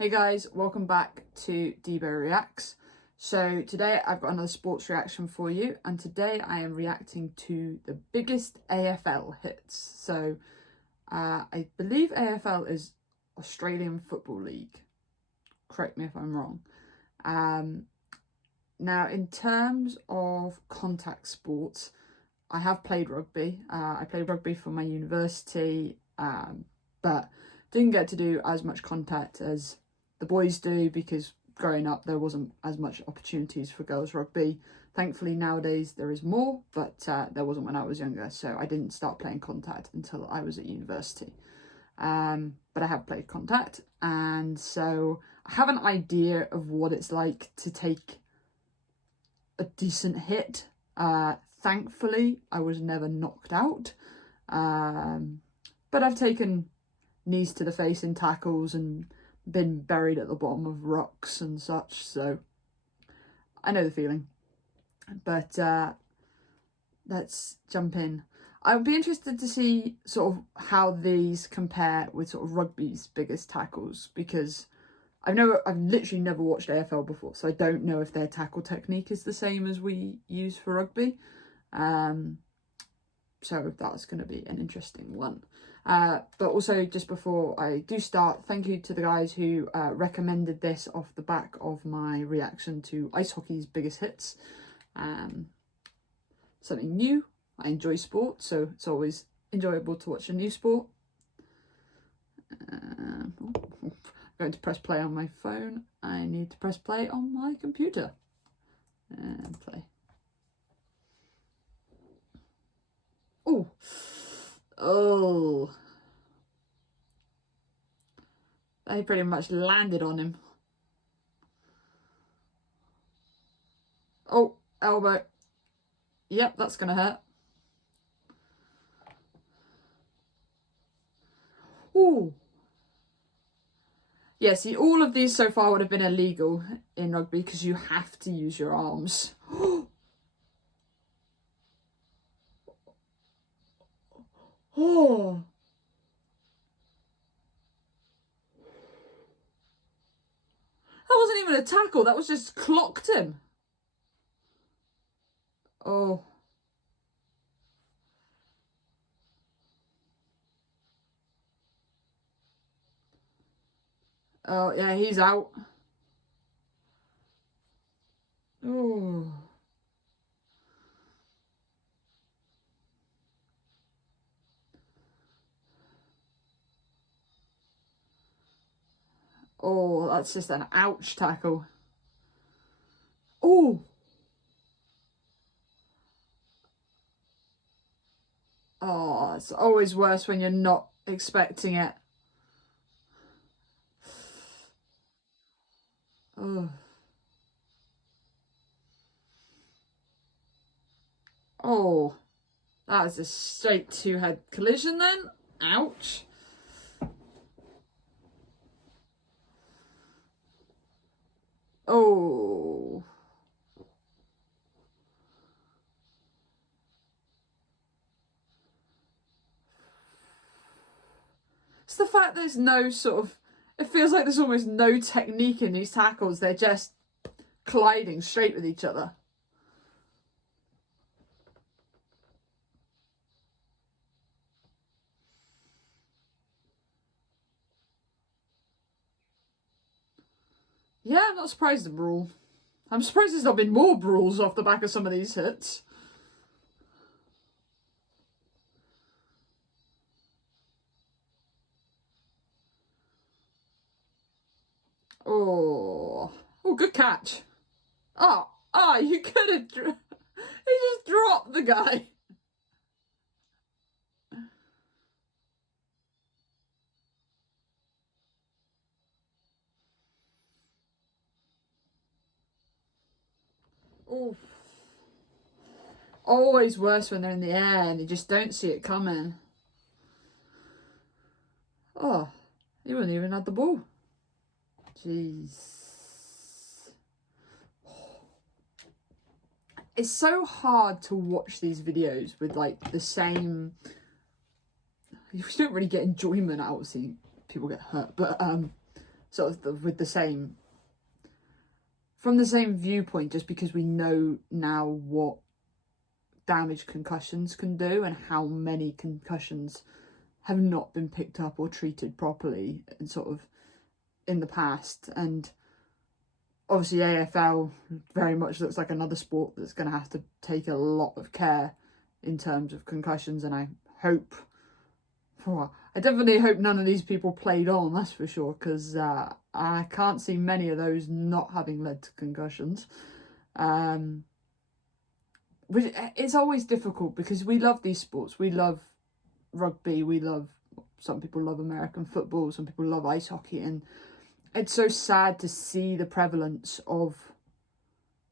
Hey guys, welcome back to Debo Reacts. So today I've got another sports reaction for you, and today I am reacting to the biggest AFL hits. So I believe AFL is Australian Football League. Correct me if I'm wrong. Now in terms of contact sports, I have played rugby. I played rugby for my university, but didn't get to do as much contact as the boys do because growing up there wasn't as much opportunities for girls rugby. Thankfully nowadays there is more, but there wasn't when I was younger, so I didn't start playing contact until I was at university. But I have played contact, and so I have an idea of what it's like to take a decent hit. Thankfully I was never knocked out, but I've taken knees to the face in tackles and been buried at the bottom of rocks and such, so I know the feeling. But let's jump in. I would be interested to see sort of how these compare with sort of rugby's biggest tackles, because I've literally never watched AFL before, so I don't know if their tackle technique is the same as we use for rugby. So that's going to be an interesting one. But also, just before I do start, thank you to the guys who recommended this off the back of my reaction to ice hockey's biggest hits. Something new. I enjoy sport, so it's always enjoyable to watch a new sport. I'm going to press play on my phone. I need to press play on my computer. And play. Oh, they pretty much landed on him. Oh, elbow. Yep, that's gonna hurt. Oh. Yeah, see, all of these so far would have been illegal in rugby because you have to use your arms. Oh. That wasn't even a tackle, that was just clocked him. Oh. Oh, yeah, he's out. Oh. Oh, that's just an ouch tackle. Oh. Oh, it's always worse when you're not expecting it. Oh. Oh. That was a straight two-head collision then. Ouch. Oh. It's the fact there's no sort of... It feels like there's almost no technique in these tackles. They're just colliding straight with each other. Yeah, I'm not surprised the brawl. I'm surprised there's not been more brawls off the back of some of these hits. Oh. Oh, good catch. Oh, you could have... He just dropped the guy. Oh. Always worse when they're in the air and you just don't see it coming. Oh, he wouldn't even had the ball. Jeez. It's so hard to watch these videos with like the same... You don't really get enjoyment out of seeing people get hurt, but sort of with the same, from the same viewpoint, just because we know now what damage concussions can do and how many concussions have not been picked up or treated properly and sort of in the past. And obviously AFL very much looks like another sport that's going to have to take a lot of care in terms of concussions, and I definitely hope none of these people played on, that's for sure, because I can't see many of those not having led to concussions. Which it's always difficult because we love these sports. We love rugby, some people love American football, some people love ice hockey, and it's so sad to see the prevalence of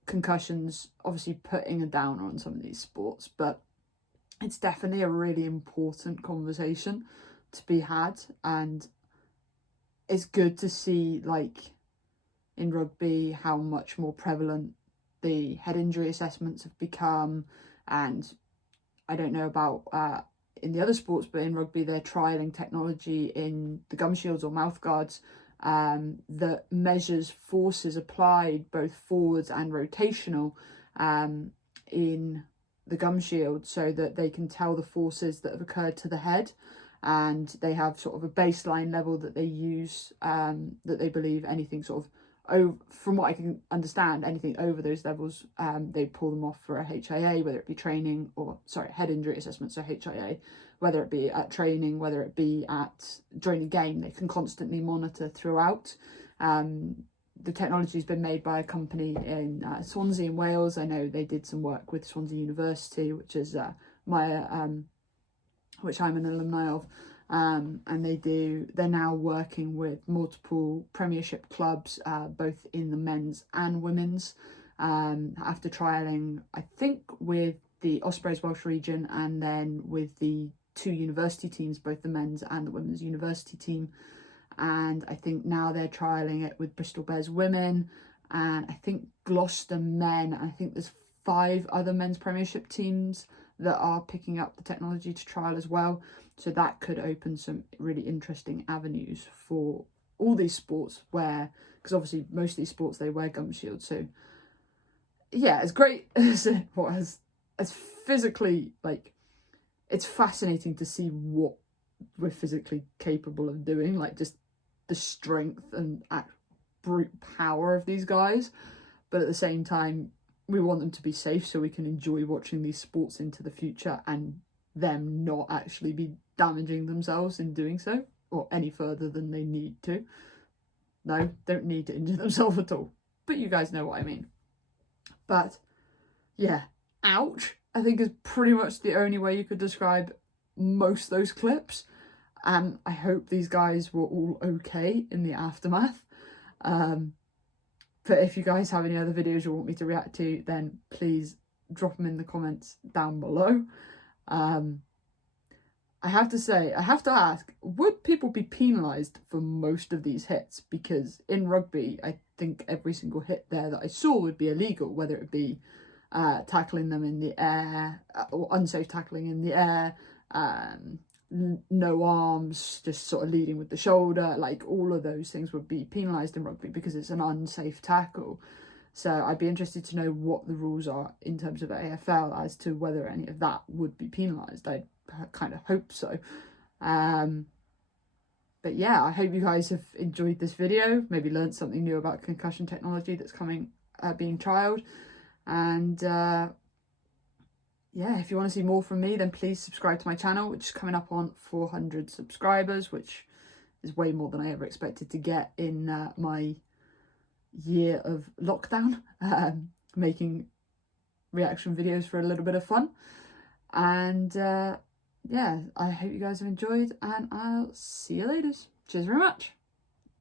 concussions obviously putting a downer on some of these sports, but it's definitely a really important conversation to be had. And it's good to see, like in rugby, how much more prevalent the head injury assessments have become. And I don't know about in the other sports, but in rugby they're trialling technology in the gum shields or mouth guards that measures forces applied, both forwards and rotational, in the gum shield, so that they can tell the forces that have occurred to the head. And they have sort of a baseline level that they use, that they believe anything sort of over, from what I can understand, anything over those levels, they pull them off for a HIA, whether it be training or, head injury assessment, so HIA, whether it be at training, whether it be at during a game. They can constantly monitor throughout. The technology has been made by a company in Swansea in Wales. I know they did some work with Swansea University, which is which I'm an alumni of. And they're now working with multiple Premiership clubs, both in the men's and women's, after trialling, I think, with the Ospreys Welsh region, and then with the two university teams, both the men's and the women's university team. And I think now they're trialling it with Bristol Bears women, and I think Gloucester men. I think there's 5 other men's Premiership teams that are picking up the technology to trial as well. So that could open some really interesting avenues for all these sports, where, because obviously most of these sports, they wear gum shields. So yeah, as great as it was, as physically, like, it's fascinating to see what we're physically capable of doing, like just the strength and brute power of these guys. But at the same time, we want them to be safe so we can enjoy watching these sports into the future, and them not actually be damaging themselves in doing so, or any further than they need to. No, don't need to injure themselves at all, but you guys know what I mean. But yeah, ouch, I think is pretty much the only way you could describe most of those clips. And I hope these guys were all okay in the aftermath. But if you guys have any other videos you want me to react to, then please drop them in the comments down below. I have to ask, would people be penalised for most of these hits? Because in rugby, I think every single hit there that I saw would be illegal, whether it be tackling them in the air, or unsafe tackling in the air, no arms, just sort of leading with the shoulder. Like, all of those things would be penalised in rugby because it's an unsafe tackle. So I'd be interested to know what the rules are in terms of AFL as to whether any of that would be penalised. I kind of hope so. But yeah, I hope you guys have enjoyed this video, maybe learned something new about concussion technology that's coming, being trialled. And yeah, if you want to see more from me, then please subscribe to my channel, which is coming up on 400 subscribers, which is way more than I ever expected to get in my year of lockdown, making reaction videos for a little bit of fun. And yeah, I hope you guys have enjoyed, and I'll see you later. Cheers very much.